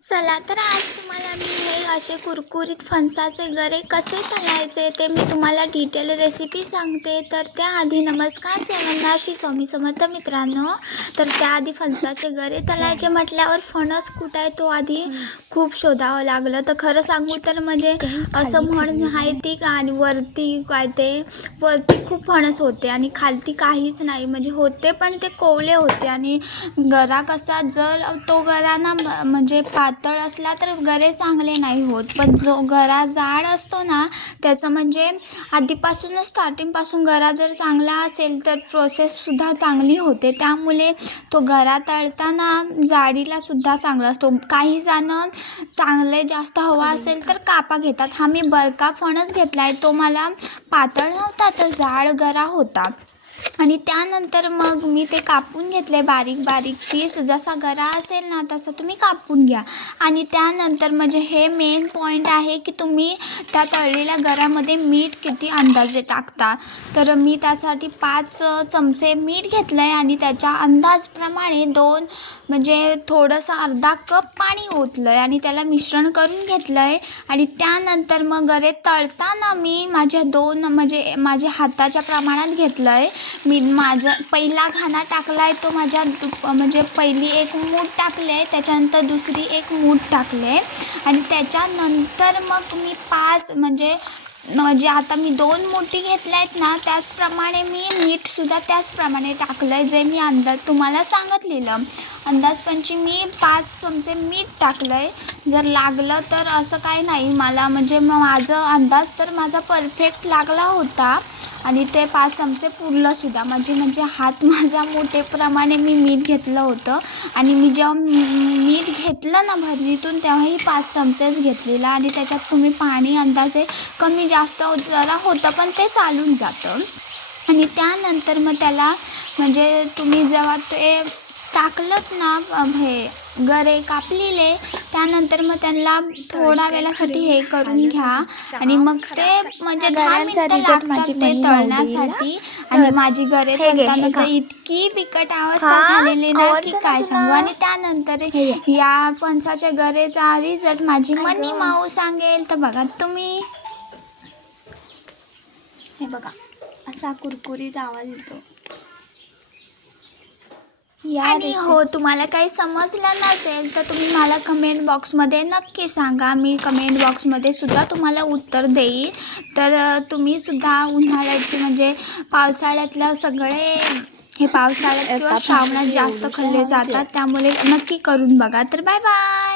चला तर आज तुम्हाला मी हे असे कुरकुरीत फणसाचे गरे कसे तळायचे ते मी तुम्हाला डिटेल रेसिपी सांगते. तर त्याआधी नमस्कार सर्वांना, श्री स्वामी समर्थ मित्रांनो. तर त्याआधी फणसाचे गरे तळायचे म्हटल्यावर फणस कुठं आहे तो आधी खूप शोधावं लागलं. तर खरं सांगू तर म्हणजे असं म्हण आहे ती आणि वरती काय ते वरती खूप फणस होते आणि खालती काहीच नाही, म्हणजे होते पण ते कोवळे होते. आणि गरा कसा जर तो गरा ना म्हणजे पातळ असला तर गरे चांगले नाही होत, पण जो गरा जाड असतो ना त्याचं म्हणजे आधीपासूनच स्टार्टिंगपासून गरा जर चांगला असेल तर प्रोसेससुद्धा चांगली होते. त्यामुळे तो गरा तळताना जाडीलासुद्धा चांगला असतो. काही जणं चांगले जास्त हवा असेल तर कापा घेतात. हा मी बरका फणस घेतला आहे, तो मला पातळ नव्हता तर जाड गरा होता. आणि त्यानंतर मग मी ते कापून घेतले बारीक बारीक पीस. जसा गरा असेल ना तसा तुम्ही कापून घ्या. आणि त्यानंतर म्हणजे हे मेन पॉईंट आहे की तुम्ही त्या तळलेल्या गऱ्यामध्ये मीठ किती अंदाजे टाकता. तर मी त्यासाठी 5 चमचे मीठ घेतलं आहे आणि त्याच्या अंदाजप्रमाणे म्हणजे थोडंसं अर्धा कप पाणी ओतलं आहे आणि त्याला मिश्रण करून घेतलं आहे. आणि त्यानंतर मग गरे तळताना मी म्हणजे माझ्या हाताच्या प्रमाणात घेतलं आहे. मी माझा पहिला घाना टाकला आहे तो म्हणजे पहिली एक मूठ टाकले आहे, त्याच्यानंतर दुसरी एक मूठ टाकले आणि त्याच्यानंतर मग मी 5 म्हणजे आता मी 2 मोठी घेतल्या आहेत ना त्याचप्रमाणे मी मीठसुद्धा त्याचप्रमाणे टाकलं आहे, जे मी अंदाज तुम्हाला सांगितलेलं. अंदाजपंची मी 5 चमचे मीठ टाकलं आहे. जर लागलं तर असं काही नाही मला, म्हणजे माझं अंदाज तर माझा परफेक्ट लागला होता आणि ते 5 चमचे पुरलंसुद्धा. म्हणजे हात माझा मोठेप्रमाणे मी मीठ घेतलं होतं. आणि मी जेव्हा मीठ घेतलं ना भरणीतून तेव्हाही 5 चमचेच घेतलेला. आणि त्याच्यात तुम्ही पाणी अंदाजे कमी जास्त जरा होतं पण ते चालून जातं. आणि त्यानंतर मग त्याला म्हणजे तुम्ही जेव्हा ते टाकलंत ना हे गरे कापलेले, त्यानंतर मग त्यांना थोडा वेळासाठी हे करून घ्या. आणि मग ते म्हणजे 10 मिनिटं लागतात ते तळण्यासाठी. आणि माझी गरे तळताना तर इतकी बिकट अवस्था झालेली ना की काय सांगू. आणि त्यानंतर या फणसाच्या गरेचा रिझल्ट माझी मनी माऊ सांगेल. तर बघा तुम्ही, हे बघा असा कुरकुरीत आवाज येतो. आणि हो, तुम्हाला काही समजलं नसेल तर तुम्ही मला कमेंट बॉक्समध्ये नक्की सांगा. मी कमेंट बॉक्समध्ये सुद्धा तुम्हाला उत्तर देईन. तर तुम्हीसुद्धा उन्हाळ्याचे म्हणजे पावसाळ्यातलं सगळे हे पावसाळ्यात किंवा श्रावणात जास्त खाल्ले जातात, त्यामुळे नक्की करून बघा. तर बाय बाय.